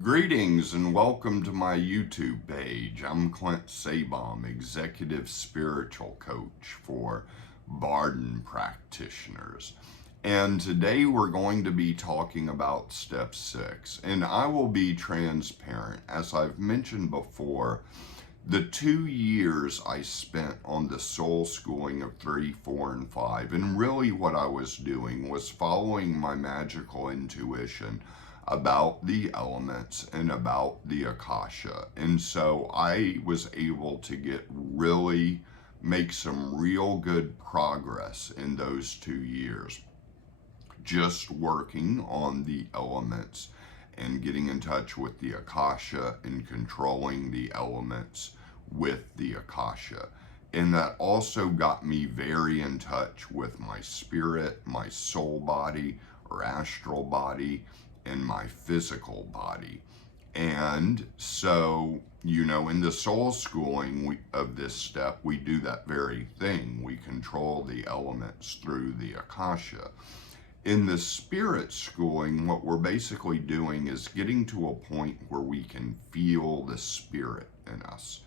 Greetings and welcome to my YouTube page. I'm Clint Sabom, Executive Spiritual Coach for Barden practitioners. And today we're going to be talking about Step 6. And I will be transparent. As I've mentioned before, the 2 years I spent on the soul schooling of 3, 4, and 5, and really what I was doing was following my magical intuition about the elements and about the Akasha. And so I was able to make some real good progress in those 2 years, just working on the elements and getting in touch with the Akasha and controlling the elements with the Akasha. And that also got me very in touch with my spirit, my soul body or astral body, and my physical body. And so, in the soul schooling of this step, we do that very thing. We control the elements through the Akasha. In the spirit schooling, what we're basically doing is getting to a point where we can feel the spirit in us,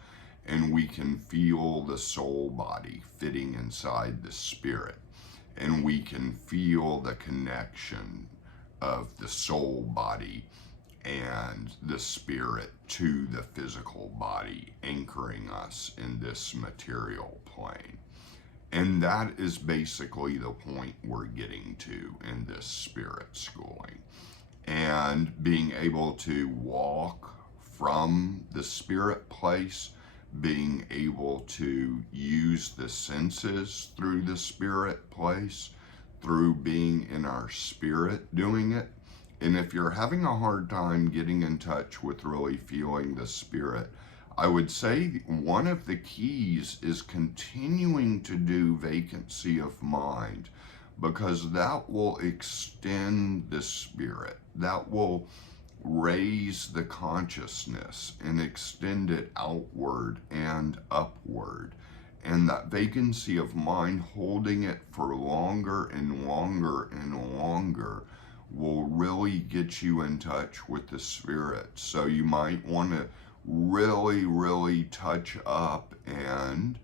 and we can feel the soul body fitting inside the spirit, and we can feel the connection of the soul body and the spirit to the physical body, anchoring us in this material plane. And that is basically the point we're getting to in this spirit schooling. And being able to walk from the spirit place, being able to use the senses through the spirit place, through being in our spirit doing it. And if you're having a hard time getting in touch with really feeling the spirit, I would say one of the keys is continuing to do vacancy of mind, because that will extend the spirit. That will raise the consciousness and extend it outward and upward. And that vacancy of mind, holding it for longer and longer and longer, will really get you in touch with the spirit. So you might want to really touch up and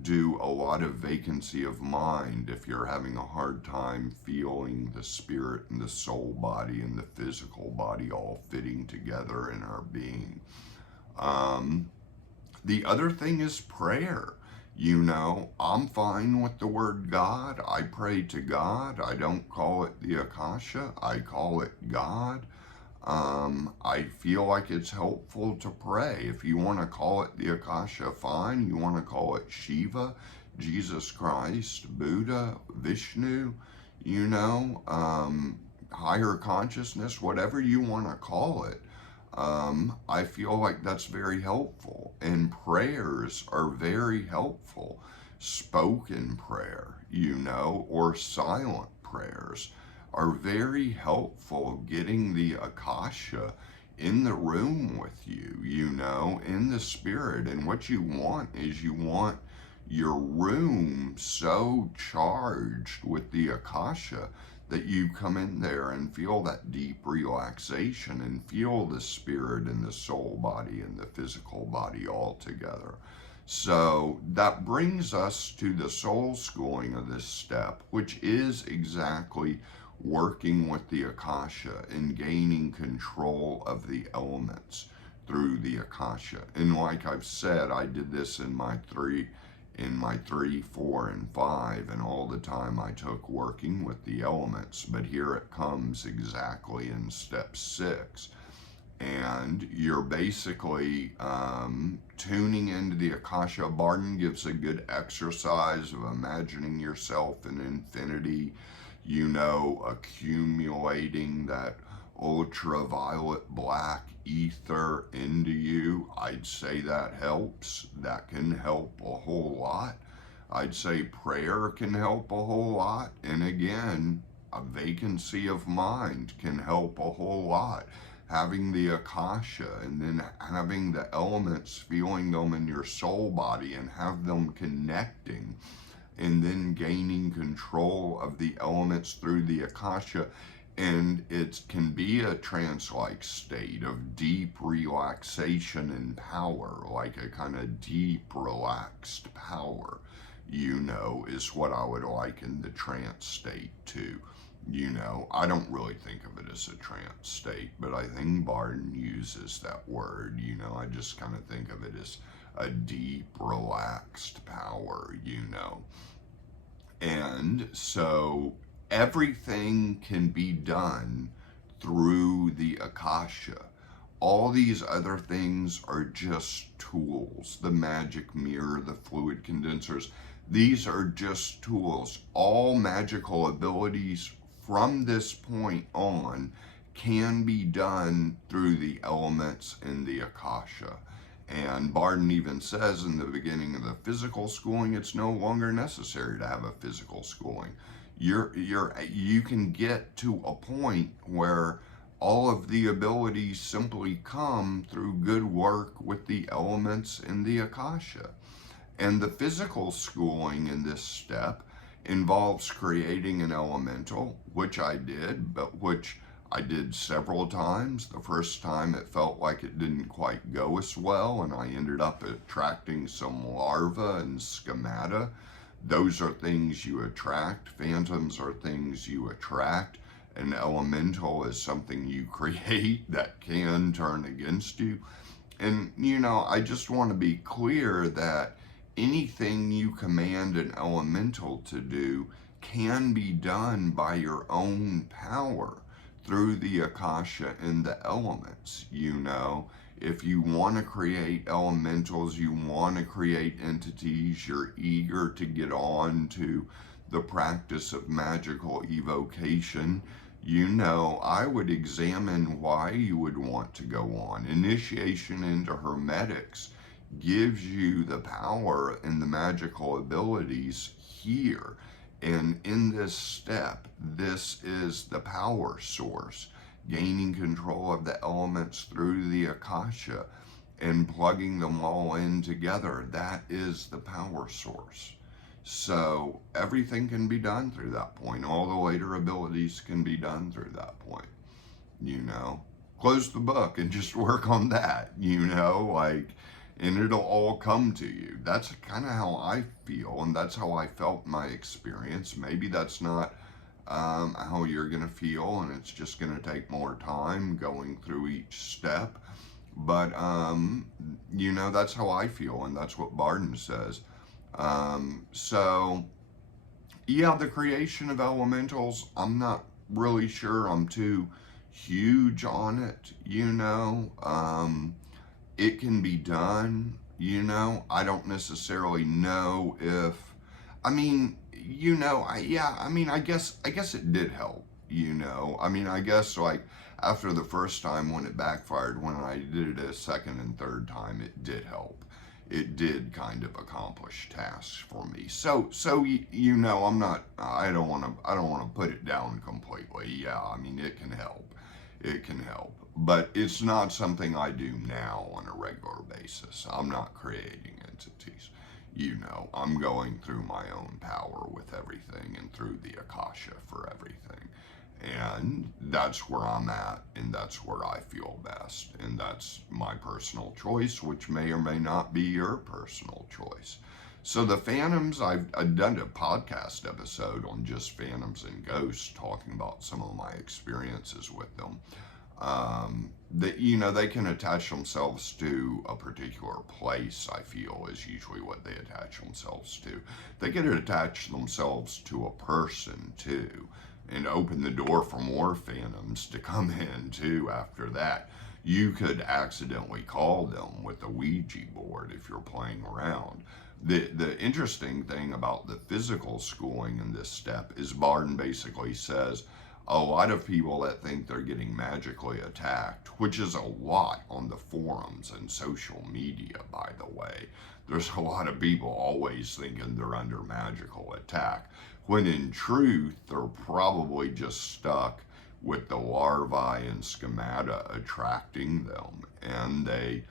do a lot of vacancy of mind if you're having a hard time feeling the spirit and the soul body and the physical body all fitting together in our being. The other thing is prayer. I'm fine with the word God. I pray to God. I don't call it the Akasha. I call it God. I feel like it's helpful to pray. If you want to call it the Akasha, fine. You want to call it Shiva, Jesus Christ, Buddha, Vishnu, higher consciousness, whatever you want to call it. I feel like that's very helpful, and prayers are very helpful. Spoken prayer, or silent prayers are very helpful, getting the Akasha in the room with you, in the spirit. And what you want is your room so charged with the Akasha that you come in there and feel that deep relaxation and feel the spirit and the soul body and the physical body all together. So that brings us to the soul schooling of this step, which is exactly working with the Akasha and gaining control of the elements through the Akasha. And like I've said, I did this in my 3, 4, and 5, and all the time I took working with the elements. But here it comes exactly in step 6. And you're basically tuning into the Akasha. Barden gives a good exercise of imagining yourself in infinity, accumulating that ultraviolet black ether into you. I'd say that helps. That can help a whole lot. I'd say prayer can help a whole lot. And again, a vacancy of mind can help a whole lot. Having the Akasha and then having the elements, feeling them in your soul body and have them connecting, and then gaining control of the elements through the Akasha And it can be a trance-like state of deep relaxation and power, like a kind of deep, relaxed power, is what I would liken the trance state to. I don't really think of it as a trance state, but I think Barden uses that word. I just kind of think of it as a deep, relaxed power, And so everything can be done through the Akasha. All these other things are just tools. The magic mirror, the fluid condensers, these are just tools. All magical abilities from this point on can be done through the elements in the Akasha. And Barden even says in the beginning of the physical schooling, it's no longer necessary to have a physical schooling. You can get to a point where all of the abilities simply come through good work with the elements in the Akasha. And the physical schooling in this step involves creating an elemental, which I did, but which I did several times. The first time it felt like it didn't quite go as well, and I ended up attracting some larvae and schemata. Those are things you attract. Phantoms are things you attract. An elemental is something you create that can turn against you. And, I just want to be clear that anything you command an elemental to do can be done by your own power through the Akasha and the elements. If you want to create elementals, you want to create entities, you're eager to get on to the practice of magical evocation, I would examine why you would want to go on. Initiation into Hermetics gives you the power and the magical abilities here. And in this step, this is the power source, gaining control of the elements through the Akasha and plugging them all in together. That is the power source. So everything can be done through that point. All the later abilities can be done through that point. Close the book and just work on that, and it'll all come to you. That's kind of how I feel, and that's how I felt in my experience. Maybe that's not how you're going to feel, and it's just going to take more time going through each step. But, that's how I feel, and that's what Barden says. So, yeah, the creation of elementals, I'm not really sure I'm too huge on it, It can be done, I don't necessarily know if, I guess it did help, I guess like after the first time when it backfired, when I did it a second and third time, it did help. It did kind of accomplish tasks for me. So I don't want to put it down completely. Yeah, it can help. It can help. But it's not something I do now on a regular basis. I'm not creating entities. I'm going through my own power with everything and through the Akasha for everything. And that's where I'm at, and that's where I feel best. And that's my personal choice, which may or may not be your personal choice. So the phantoms, I've done a podcast episode on just phantoms and ghosts, talking about some of my experiences with them. They can attach themselves to a particular place, I feel, is usually what they attach themselves to. They can attach themselves to a person, too, and open the door for more phantoms to come in, too, after that. You could accidentally call them with a Ouija board if you're playing around. The interesting thing about the physical schooling in this step is Barden basically says, a lot of people that think they're getting magically attacked, which is a lot on the forums and social media, by the way. There's a lot of people always thinking they're under magical attack, when in truth, they're probably just stuck with the larvae and schemata attracting them, and they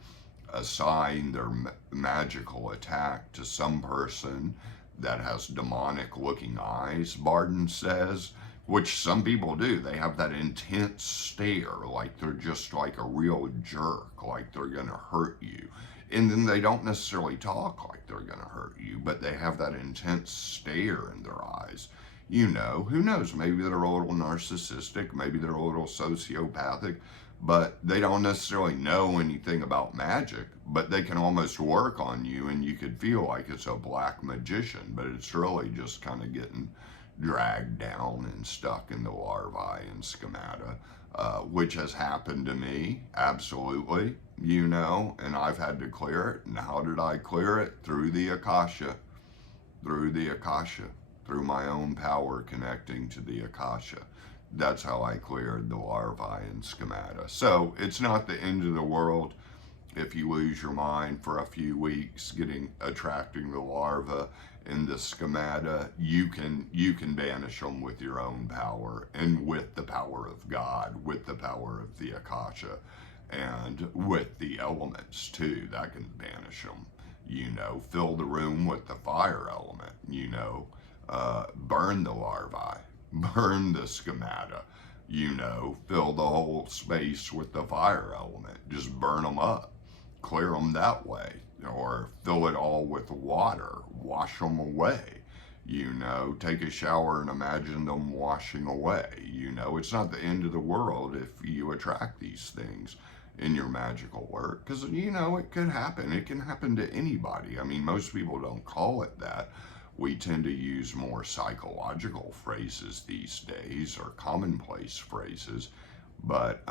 assign their magical attack to some person that has demonic looking eyes, Barden says, which some people do. They have that intense stare, like they're just like a real jerk, like they're gonna hurt you. And then they don't necessarily talk like they're gonna hurt you, but they have that intense stare in their eyes. You know, who knows? Maybe they're a little narcissistic, maybe they're a little sociopathic, but they don't necessarily know anything about magic, but they can almost work on you and you could feel like it's a black magician, but it's really just kind of getting dragged down and stuck in the larvae and schemata, which has happened to me, absolutely, you know, and I've had to clear it. And how did I clear it? Through the Akasha, through my own power connecting to the Akasha. That's how I cleared the larvae and schemata. So it's not the end of the world if you lose your mind for a few weeks attracting the larva and the schemata. You can banish them with your own power and with the power of God, with the power of the Akasha, and with the elements too. That can banish them. You know, fill the room with the fire element. You know, burn the larvae, burn the schemata. You know, fill the whole space with the fire element. Just burn them up. Clear them that way, or fill it all with water, wash them away, you know, take a shower and imagine them washing away. You know, it's not the end of the world if you attract these things in your magical work, because, you know, it can happen to anybody. I mean, most people don't call it that. We tend to use more psychological phrases these days, or commonplace phrases, but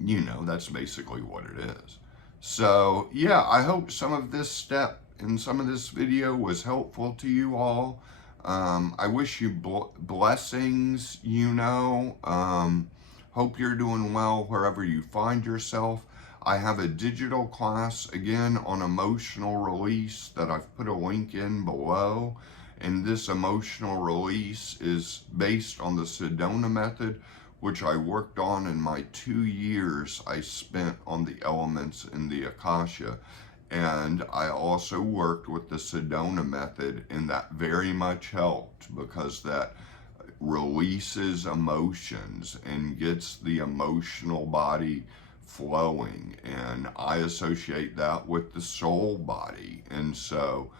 you know, that's basically what it is. So yeah, I hope some of this step in some of this video was helpful to you all. I wish you blessings, you know. Hope you're doing well wherever you find yourself. I have a digital class again on emotional release that I've put a link in below. And this emotional release is based on the Sedona method, which I worked on in my 2 years I spent on the elements in the Akasha. And I also worked with the Sedona method, and that very much helped, because that releases emotions and gets the emotional body flowing. And I associate that with the soul body. And so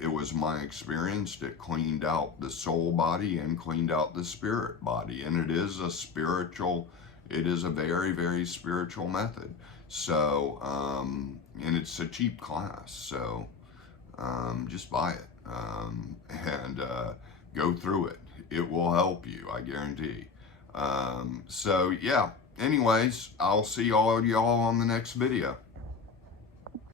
it was my experience that cleaned out the soul body and cleaned out the spirit body. And it is a very, very spiritual method. So, and it's a cheap class. So, just buy it, and go through it. It will help you, I guarantee. So yeah, anyways, I'll see all of y'all on the next video.